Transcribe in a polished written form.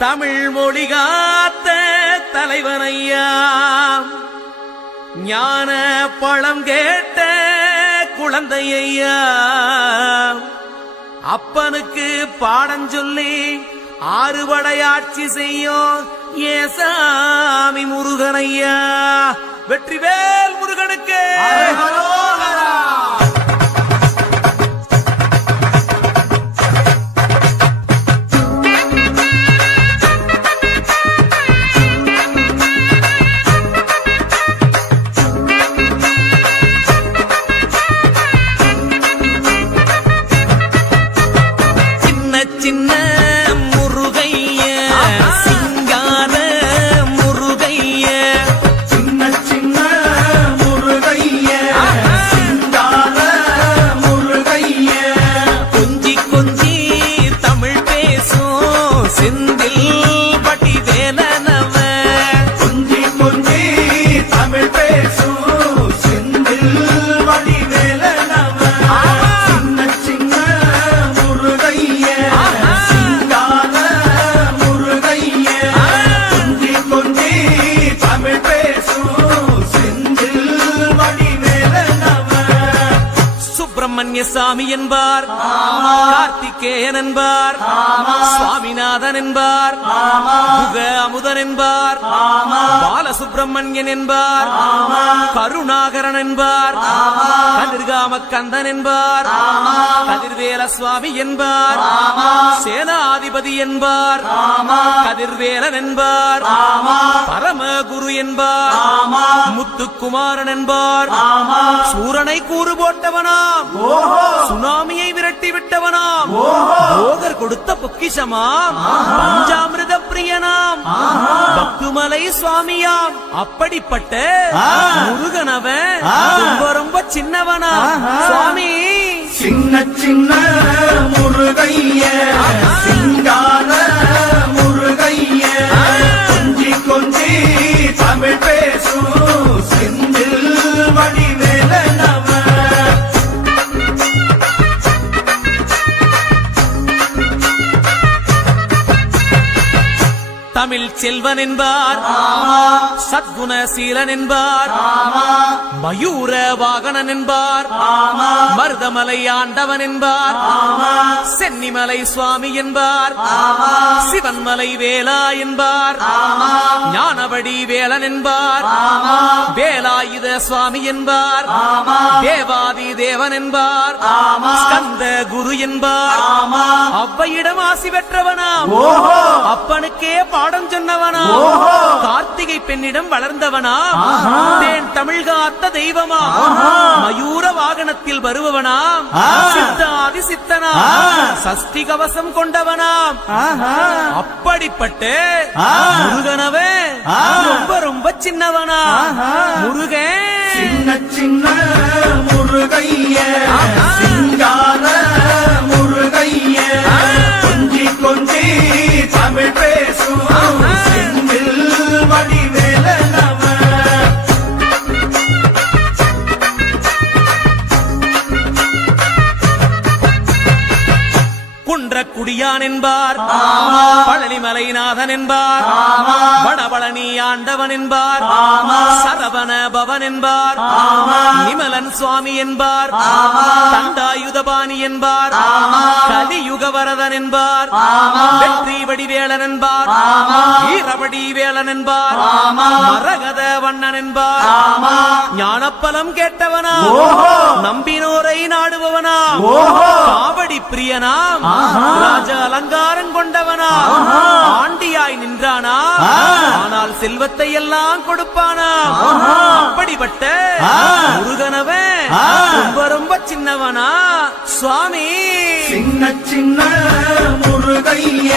தமிழ் மொழி காத்த தலைவனையா, ஞான பழம் கேட்ட குழந்தையா, அப்பனுக்கு பாடம் சொல்லி ஆறுபடையாட்சி செய்யும் ஏசாமி முருகனையா. வெற்றிவேல் முருகனுக்கு சின்ன முருகைய சிங்கார முருகைய, சின்ன சின்ன முருகைய சிங்கார முருகைய, கொஞ்சி கொஞ்சி தமிழ் பேசும் செந்தில் பட்டி வேலனவ, கொஞ்சி கொஞ்சி தமிழ் பேசும் செந்தில் வடிவேலனவ, சின்ன சின்ன முருகைய சிங்கார முருகைய, கொஞ்சி கொஞ்சி தமிழ் பேசும் செந்தில் வடிவேலனவ. சுப்பிரமணிய சாமி என்பார், கார்த்திகேயன் என்பார், சுவாமிநாதன் என்பார், முக அமுதன் என்பார், பாலசுப்பிரமணியன் என்பார், கருணாகரன் என்பார், கதிர்காம கந்தன் என்பார், கதிர்வேல சுவாமி என்பார், சேனாதிபதி என்பார், கதிர்வேலன் என்பார், பரமகுரு என்பார், முத்துக்குமாரன் என்பார், சூரனை கூறு போட்டவனாம், சுனாமியை விரட்டி விட்டவனாம், போகர் கொடுத்த பொக்கிஷமாம், பஞ்சாமிர்த பிரியனாம், பக்துமலை சுவாமியாம். அப்படிப்பட்ட முருகனவன் ரொம்ப ரொம்ப சின்னவனா சுவாமி. சின்ன சின்ன முருகைய சிங்கார முருகைய, கொஞ்சி கொஞ்சி தமிழ் பேசும் செந்தில் வடிவேலனவ. தமிழ் செல்வன் என்பார், சத்குணசீலன் என்பார், மயூர வாகனன் என்பார், மருதமலை ஆண்டவன் என்பார், சென்னிமலை சுவாமி என்பார், சிவன்மலை வேலா என்பார், ஞானவடி வேலன் என்பார், வேலாயுத சுவாமி என்பார், தேவாதி தேவன் என்பார், ஸ்கந்த குரு என்பார், அவ்வையிடம் ஆசி பெற்றவனாம், அப்பனுக்கே பாடம் சொன்னவனா, கார்த்திகை பெண்ணிடம் வளர்ந்தவனா, தேன் தமிழ் காத்த தெய்வமா, மயூர வாகனத்தில் வருபவனாம், சித்தாதி சித்தனா, சஷ்டி கவசம் கொண்டவனாம். அப்படிப்பட்ட முருகனவே ரொம்ப ரொம்ப சின்னவனா முருகன். சின்ன சின்ன முருகைய சிங்கார முருகைய, கொஞ்சி கொஞ்சி தமிழ் பேசும் செந்தில் வடிவேலனவ. குன்றக்குடியான் என்பார், பழனிமலைநாதன் என்பார், வடபழனி ஆண்டவன் என்பார், சரவண பவன் என்பார், நிமலன் சுவாமி என்பார், தண்டாயுதபாணி என்பார், கலியுக வரதன் என்பார், வெற்றி வடிவேலன் என்பார், வீரவடி வேலன் என்பார், மரகத வண்ணன் என்பார், ஞானப்பலம் கேட்டவனா, நம்பினோரை நாடுபவனா, காவடி பிரியனாம், ராஜ அலங்காரம் கொண்டவனா, ஆண்டியாய் நின்றானா, ஆனால் செல்வத்தை எல்லாம் கொடுப்பானா. அப்படிப்பட்ட முருகனவன் ரொம்ப ரொம்ப சின்னவனா சுவாமி. சின்ன சின்ன முருகைய